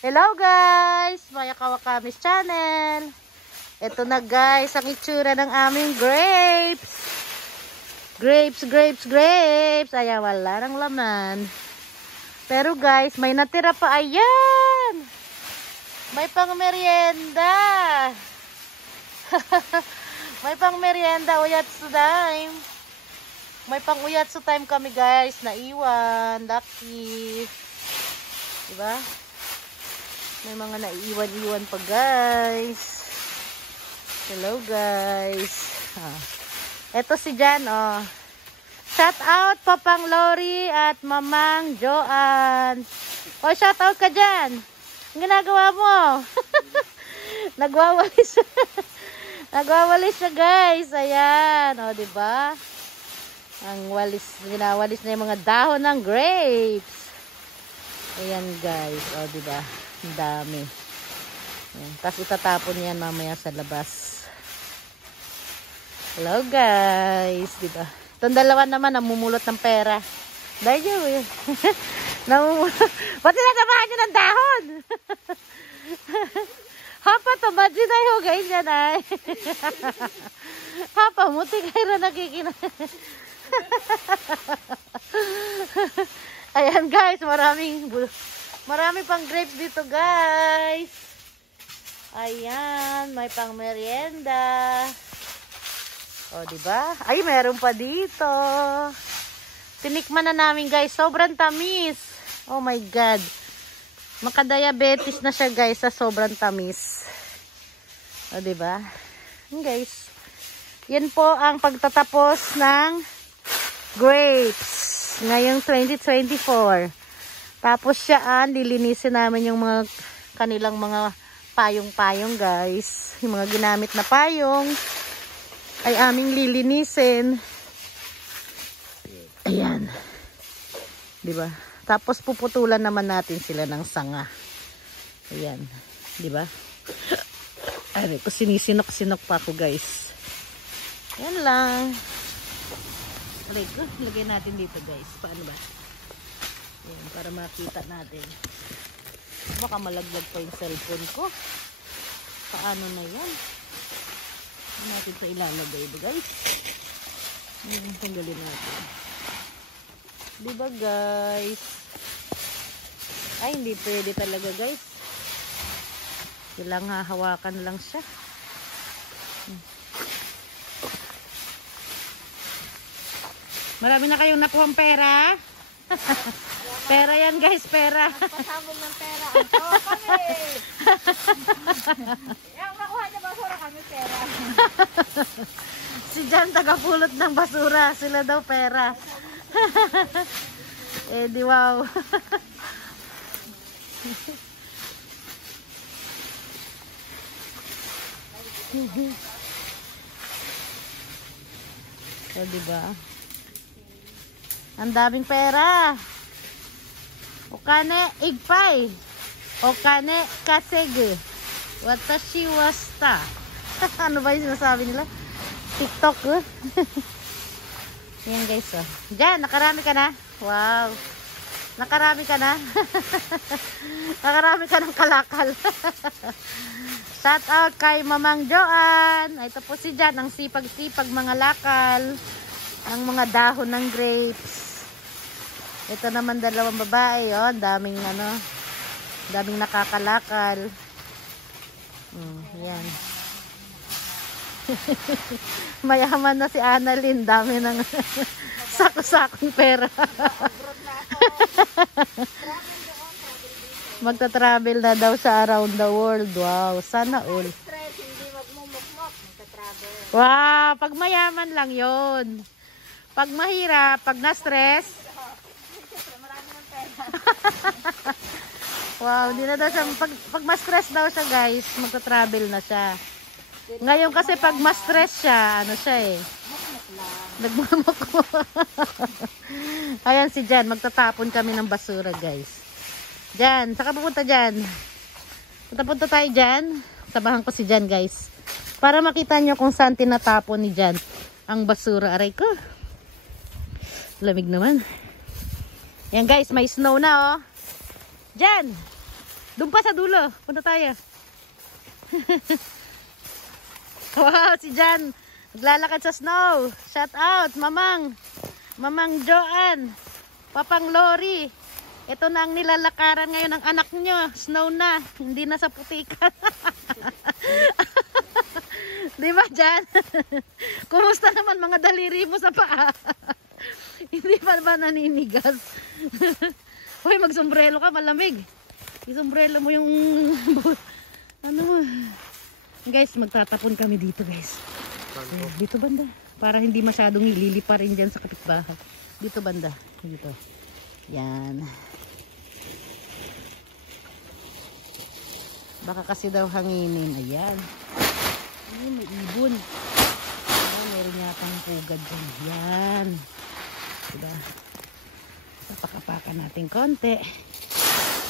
Hello guys! Maya Kawakamis Channel. Ito na guys, ang itsura ng aming grapes. Grapes. Ayan, wala ng laman. Pero guys, may natira pa. Ayan! May pang merienda. May pang merienda. Uyatsu time. May pang uyatsu time kami guys. Naiwan. Lucky. Diba? May mga naiiwan-iwan pa guys. Hello guys. Eto si Jan oh. Shout out Papang Lori at Mamang Joan. O shout out ka Jan. Ang ginagawa mo? Nagwawalis. Nagwawalis siya guys. Ayan. O diba? Ang walis. Ginawalis na yung mga dahon ng grapes. Ayan guys. O diba? Ang dami. Ayan. Tapos itatapon yan mamaya sa labas. Hello guys. Diba? Itong dalawa naman namumulot ng pera. Dahil yun. Namumulot. Ba't sinasamahan nyo ng dahon? Hapa to. Badyo na yung guys yan ay. Hapa. Muti kayo na nakikina. Ayan guys. Marami pang grapes dito guys. Ayan. May pang merienda. O, diba? Ay, meron pa dito. Tinikman na namin, guys. Sobrang tamis. Oh my God. Makadiabetes na siya, guys, sa sobrang tamis. O, diba? Guys. Yan po ang pagtatapos ng grapes. Ngayong 2024. Tapos lilinisin namin yung mga kanilang mga payong-payong, guys. Yung mga ginamit na payong. Ay aming lilinisin. Ayan. Diba? Tapos puputulan naman natin sila ng sanga. Ayan. Diba? Ay, sinisinok-sinok pa ako guys. Ayan lang. Aray ko, lagay natin dito guys. Paano ba? Ayan, para makita natin. Baka malaglag pa yung cellphone ko. Paano na yan? Natin sa ilalagay ba guys? Tanggalin natin. Diba guys? Ay hindi pwede talaga guys. Kailangan hawakan lang siya. Marami na kayong nakuhang pera? Pera yan guys, pera. Pasabog ng pera. Oo kami. Yung nakuha niya basura kami pera. Si Jan tagapulot ng basura. Sila daw pera. Eh di wow. So diba? Ang daming pera. Okane igpay. Okane kasege. Watashi wasta. Ano ba yung sinasabi nila? TikTok. Yan guys. Oh. Diyan, nakarami ka na. Wow. Nakarami ka na. Nakarami ka ng kalakal. Shout out kay Mamang Joan. Ito po si Jan. Ang sipag-sipag mga lakal. Ang mga dahon ng grapes. Ito naman dalawang babae. Oh. Daming daming nakakalakal. Yan. Mayaman na si Annalyn. Dami ng sako-sakong pera. Magta-travel na daw sa around the world. Wow, sana all. Hindi magmumukmok. Magta-travel. Wow, pag mayaman lang yon. Pag mahirap, pag na-stress. Marami ng pera. Wow, hindi na daw siya. Pag ma-stress daw siya guys, magta-travel na siya. Ngayon kasi pag ma-stress siya, ano siya eh. Nagmumukmok. Ayan si Jan, magtatapon kami ng basura guys. Jan, saka pupunta Jan. Punta tayo Jan. Sabahan ko si Jan guys. Para makita nyo kung saan tinatapon ni Jan ang basura. Aray ko. Lamig naman. Yan guys, may snow na oh. Jan. Doon pa sa dulo. Punta tayo. Wow, si Jan. Naglalakad sa snow. Shout out, Mamang. Mamang Joanne. Papang Lori. Ito na ang nilalakaran ngayon ng anak nyo. Snow na. Hindi na sa putikan. Di ba, Jan? Kumusta naman mga daliri mo sa paa? Hindi pa ba naninigas? Hoy, mag-sombrero ka, malamig. I-sombrero mo yung ano. Guys, magtatapon kami dito, guys. Dito banda. Para hindi masyadong ililipa rin dyan sa kapitbahay. Dito banda. Dito. Yan. Baka kasi daw hanginin. Ayan. Ay, may ibon. Ayan, meron yatang pugad dyan. Yan. Diba? Pakapakan natin konti.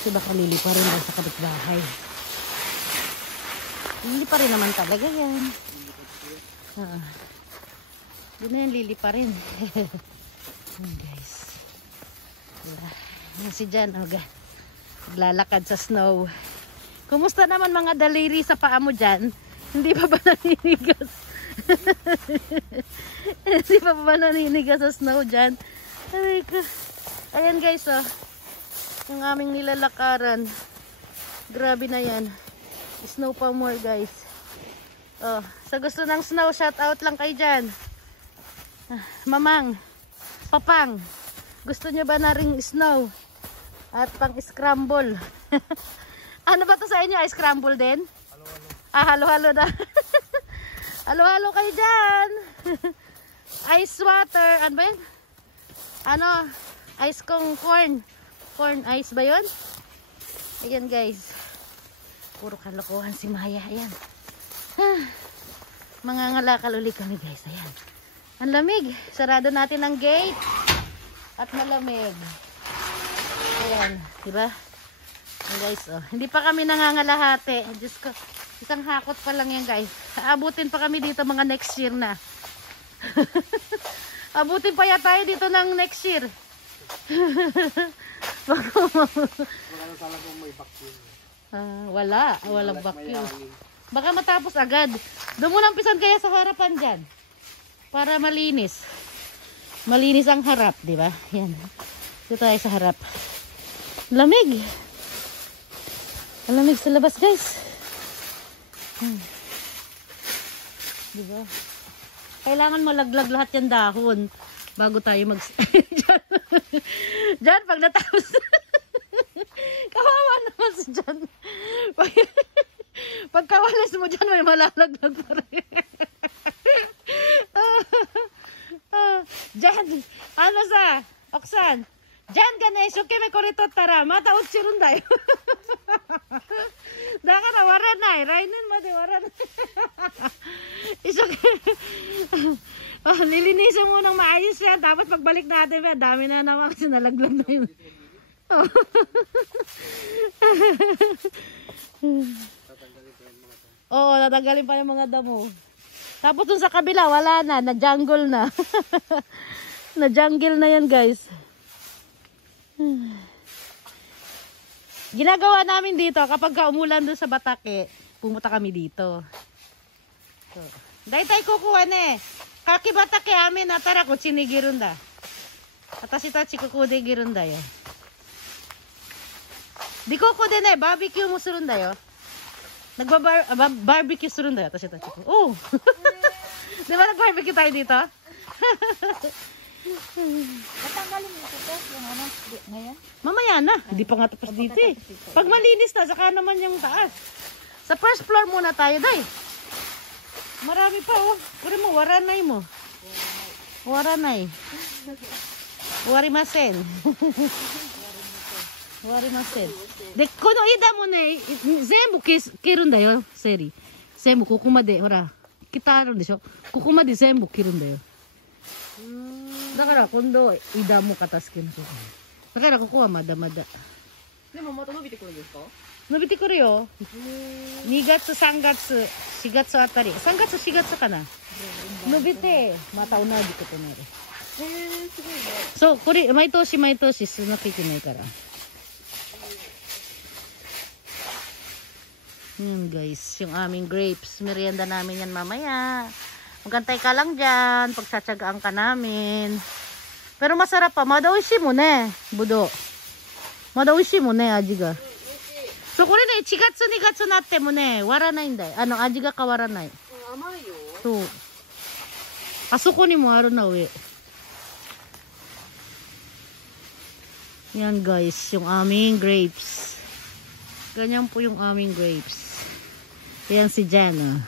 Kasi baka lilipa rin daw sa kapitbahay. Lilipa rin naman talaga yan. Doon na yan, lilipa rin. Guys. Diba? Yan si Jan. Naglalakad sa snow. Kumusta naman mga daliri sa paa mo dyan? Hindi pa ba naninigas? Hindi pa ba naninigas sa snow dyan? Ayan guys, oh. Yung aming nilalakaran. Grabe na yan. Snow pa more guys. Oh, sa gusto ng snow, shout out lang kay dyan. Mamang, Papang, gusto nyo ba na ring snow? At pang scramble. Ano ba to sa inyo? Ice scramble din? Halo-halo. Ah, halo-halo na. Halo-halo kayo dyan. Ice water. Ano ba yun? Ano? Ice kong corn. Corn ice ba yun? Ayan guys. Puro kalokohan si Maya. Ayan. Mga ngalakal ulit kami guys. Ayan. Ang lamig. Sarado natin ang gate. At malamig. Ayan. Diba? Guys, oh. Hindi pa kami nangangalahati. Diyos ko, isang hakot pa lang yan guys. Abutin pa kami dito mga next year na. Abutin pa yata tayo dito ng next year. Wala. Walang vacuum. Baka matapos agad. Doon mo nang pisan kaya sa harapan dyan. Para malinis. Malinis ang harap, di ba? Yan. Dito tayo sa harap. Lamig. Lamig sa labas guys. Diba? Kailangan malaglag lahat yung dahon bago tayo mag Jan, pag natapos kawawa naman si Jan. Pagkawalis mo dyan may malalaglag pa rin. Jan, ano sa Oksan? Jan Ganesh, okay may korito tara. Mata utsirun dayo. Daka na, waran na. Rainin mo di, waran. Lilinisin mo ng maayos yan. Tapos pagbalik natin, dami na naman kasi nalaglag na yun. Oo, natanggalin pa yung mga damo. Tapos dun sa kabila, wala na. Na-jungle na. Na-jungle na yan, guys. Ginagawa namin dito kapag umulan doon sa Batake, pumunta kami dito. So, dahil tayo kukuha na eh. Kaki Batake amin natara ko sinigirunda. Atas ita chikukude girunda yo. Di kukude na eh, barbecue mo surunda yo. Barbecue surunda yo. Atas ita chiku. Oh! Di ba nag-barbecue tayo dito? Natanggalin mo ito yung ano, ngayon? Mamaya na. Hindi pa nga tapos dito eh. Pag malinis na, saka naman yung taas. Sa first floor muna tayo, day. Marami pa oh. Puro mo, waranay mo. Waranay. Warimasen. Warimasen. De, kono ida mo ne, zenbu kirun da yo, seri. Zenbu, kokomade, hora. Kita aru desho. Kokomade zenbu kirun da yo. だから今度枝も片付けなきゃいけない。だからここはまだまだ。でもまた伸びてくるんですか？伸びてくるよ。2月、3月、4月あたり。3月、4月かな。伸びて、また同じことになる。すごいね。そう、これ、毎年毎年しなきゃいけないから。Yun guys, yung aming grapes. Merienda namin yan mamaya. Magantay ka lang dyan. Pagtsatsagaan ka namin. Pero masarap pa. Madawisi mo ne, budo. Madawisi mo ne, aji ga. So, kore ne, chigatsu ni gatsu natte mo ne, waranai ndai. Ano, aji ga kawaranai. Amay yo. So, asoko ni mo aru na ue. Yan guys, yung aming grapes. Ganyan po yung aming grapes. Yan si Jan, oh.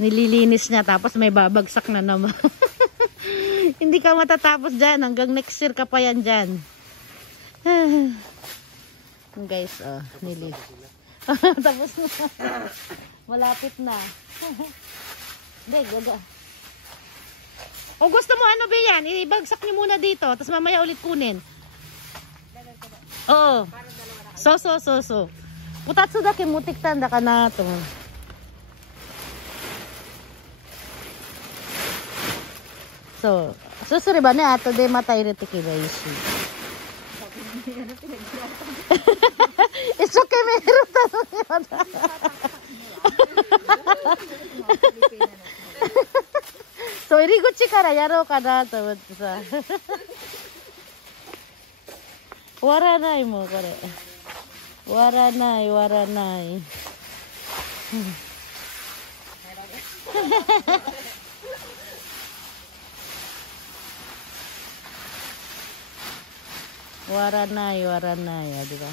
Nililinis niya tapos may babagsak na naman. Hindi ka matatapos dyan. Hanggang next year ka pa yan dyan. Guys, oh, nililis. Tapos na. Malapit na. Hindi, gaga. O gusto mo ano ba yan? Ibagsak niyo muna dito. Tapos mamaya ulit kunin. Oo. So. Putatsu dake mutik tanda ka na to. So, susuri ba ne ato de matai re tekibaishi. It's okay, meron tanong. So, iriguchi kara yarou ka na to思ってさ。Waranai mo, kore. Waranai. Waranai, di ba?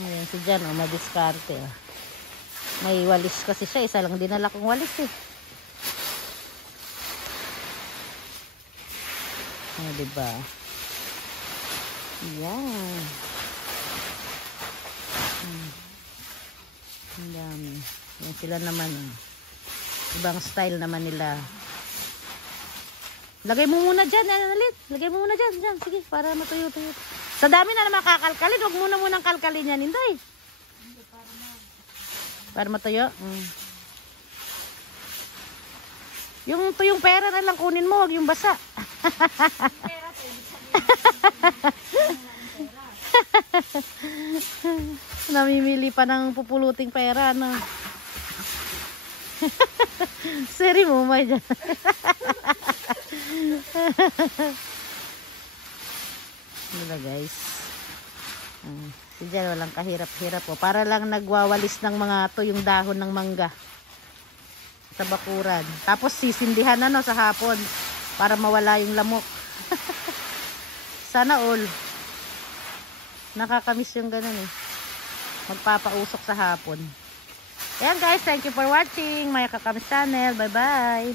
Ayan, si Jan, oh, madiskarte. Oh. May walis kasi siya. Isa lang dinala kong walis eh. Oh, diba? Yan. Ang dami. Yan sila naman. Oh. Ibang style naman nila. Lagay mo muna dyan. Lagay mo muna dyan. Sige, para matuyo-tuyo. Sa dami na naman kakalkalin. Huwag muna munang kalkalin yan. Hinday. Para matuyo. Yung tuyong pera na lang kunin mo. Huwag yung basa. Namimili pa ng pupuluting pera. No? Seri mo may dyan. Diba guys, si Jan walang kahirap-hirap po. Para lang nagwawalis ng mga tuyong dahon ng mangga sa bakuran. Tapos sisindihan na no, sa hapon para mawala yung lamok. Sana all nakakamiss yung ganun eh, magpapausok sa hapon. Ayan guys, thank you for watching my Kakamiss channel. Bye bye.